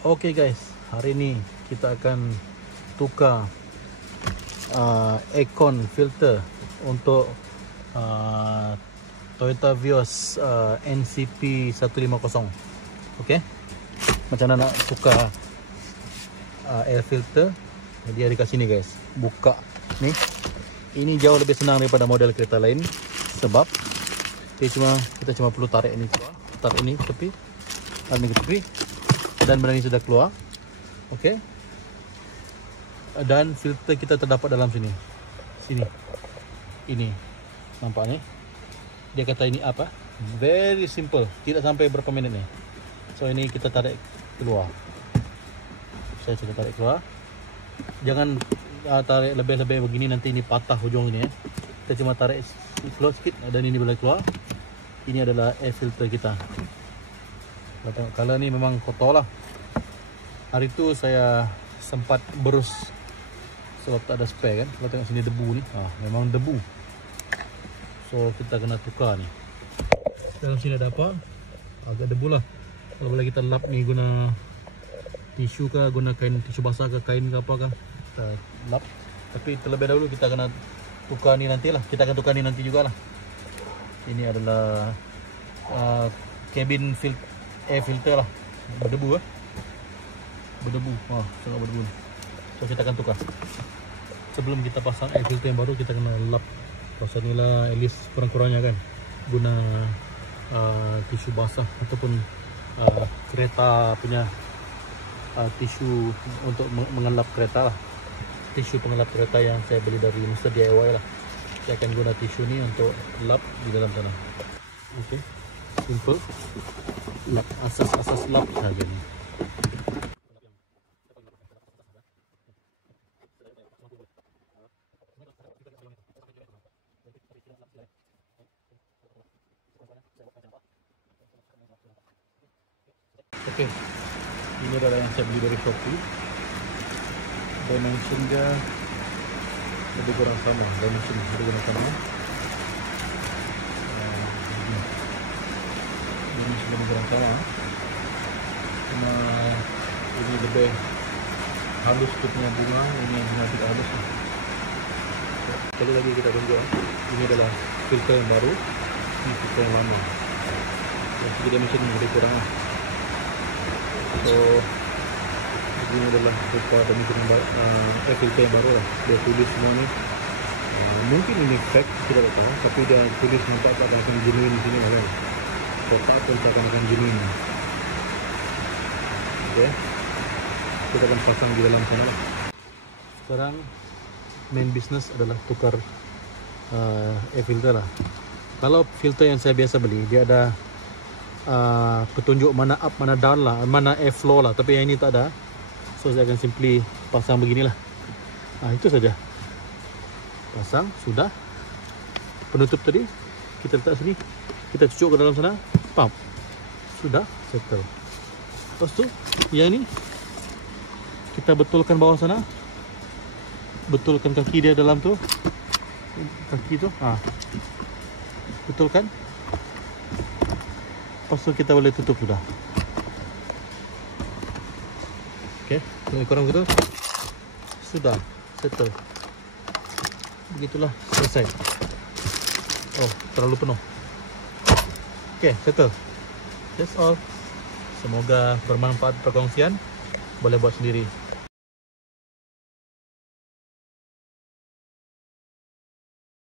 Oke guys, hari ini kita akan tukar aircon filter untuk Toyota Vios NCP 150. Oke, macam mana nak tukar air filter? Jadi ada kat sini guys, buka ni. Ini jauh lebih senang daripada model kereta lain sebab kita cuma perlu tarik ini keluar, tarik ini ke tepi, tarik ini ke tepi, dan benda ni sudah keluar. Okey. Dan filter kita terdapat dalam sini. Ini. Nampak ni? Dia kata ini apa? Very simple. Tidak sampai berapa minit ni. So ini kita tarik keluar. Saya cuba tarik keluar. Jangan tarik lebih-lebih begini, nanti ini patah hujung ini ya. Kita cuma tarik keluar sikit dan ini boleh keluar. Ini adalah air filter kita. Kalau tengok color ni memang kotor lah. Hari tu saya sempat berus sebab tak ada spare kan. Kalau tengok sini debu ni, memang debu. So kita kena tukar ni. Dalam sini ada apa? Agak debu lah. Kalau boleh kita lap ni guna tisu ke, guna kain tisu basah ke, kain ke apa ke, kita lap. Tapi terlebih dahulu kita kena tukar ni nantilah. Kita akan tukar ni nanti jugalah. Ini adalah cabin air filter lah. Berdebu berdebu, sangat berdebu. So kita akan tukar. Sebelum kita pasang air filter yang baru, kita kena lap pasal ni lah, at least kurang-kurangnya kan, guna tisu basah ataupun kereta punya tisu untuk mengelap kereta lah. Tisu pengelap kereta yang saya beli dari Mr. DIY lah. Saya akan guna tisu ni untuk lap di dalam sana. Okey, simple. Lap, asas lap saja ni. Okey, ini adalah yang saya beli dari Shopee. Dimension dia lebih kurang sama. Dimension lebih kurang sama. Dimension lebih kurang sama. Cuma ini lebih halus tu punya bunga, ini bunga tidak halus. Sekali lagi kita tunjuk. Ini adalah filter yang baru, ini filter yang lama. Yang segi dimension lebih kurang lah. So ini adalah rupa dimension air filter yang baru lah. Dia tulis semua ni. Mungkin ini fake, kita tak tahu, tapi dia tulis nampak tak akan genuine di sini kan. Kotak pun tak akan genuine. Okey, kita akan pasang di dalam sana lah. Sekarang main business adalah tukar air filter lah. Kalau filter yang saya biasa beli, dia ada petunjuk mana up, mana down lah, mana air flow lah. Tapi yang ini tak ada. So saya akan simply pasang beginilah. Itu saja. Pasang, sudah. Penutup tadi kita letak sini, kita cucuk ke dalam sana, pump. Sudah, settle. Lepas tu, yang ini kita betulkan bawah sana. Betulkan kaki dia dalam tu. Kaki tu, betulkan. Lepas tu kita boleh tutup sudah. Okey, lebih kurang begitu. Sudah, settle. Begitulah, selesai. Oh, terlalu penuh. Okey, settle. That's all. Semoga bermanfaat perkongsian. Boleh buat sendiri.